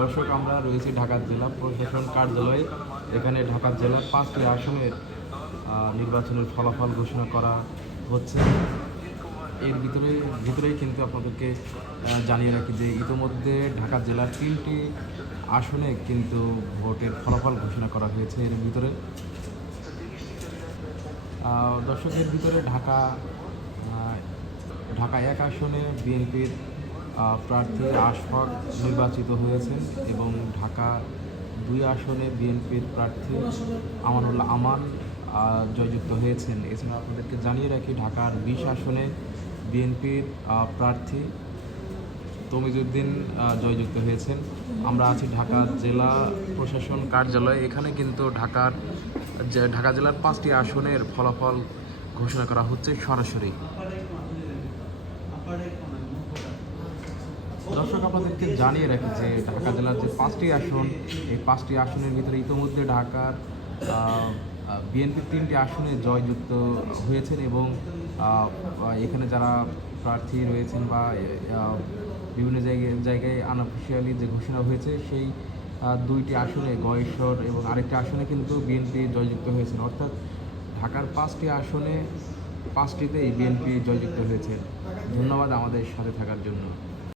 দর্শক, আমরা রয়েছি ঢাকা জেলা প্রশাসন কার্যালয়ে। এখানে ঢাকা জেলার 5টি আসনের নির্বাচনের ফলাফল ঘোষণা করা হচ্ছে। এর ভিতরেই কিন্তু আপনাদেরকে জানিয়ে রাখি যে ইতোমধ্যে ঢাকা জেলার 3টি আসনে কিন্তু ভোটের ফলাফল ঘোষণা করা হয়েছে। এর ভিতরে দর্শকের ভিতরে ঢাকা 1 আসনে বিএনপির প্রার্থী আশফাক নির্বাচিত হয়েছেন এবং ঢাকা 2 আসনে বিএনপির প্রার্থী আমানুল্লাহ আমান জয়যুক্ত হয়েছেন। এছাড়া আপনাদেরকে জানিয়ে রাখি ঢাকার 20 আসনে বিএনপির প্রার্থী তমিজউদ্দিন জয়যুক্ত হয়েছেন। আমরা আছি ঢাকা জেলা প্রশাসন কার্যালয়ে। এখানে কিন্তু ঢাকা জেলার 5টি আসনের ফলাফল ঘোষণা করা হচ্ছে সরাসরি। দর্শক, আপনাদেরকে জানিয়ে রাখি যে ঢাকা জেলার যে 5টি আসন, এই 5টি আসনের ভিতরে ইতোমধ্যে ঢাকার বিএনপির 3টি আসনে জয়যুক্ত হয়েছেন এবং এখানে যারা প্রার্থী রয়েছেন বা বিভিন্ন জায়গায় আনঅফিসিয়ালি যে ঘোষণা হয়েছে সেই 2টি আসনে গয়েশ্বর এবং আরেকটি আসনে কিন্তু বিএনপি জয়যুক্ত হয়েছেন। অর্থাৎ ঢাকার 5টি আসনে 5টিতেই বিএনপি জয়যুক্ত হয়েছে। ধন্যবাদ আমাদের সাথে থাকার জন্য।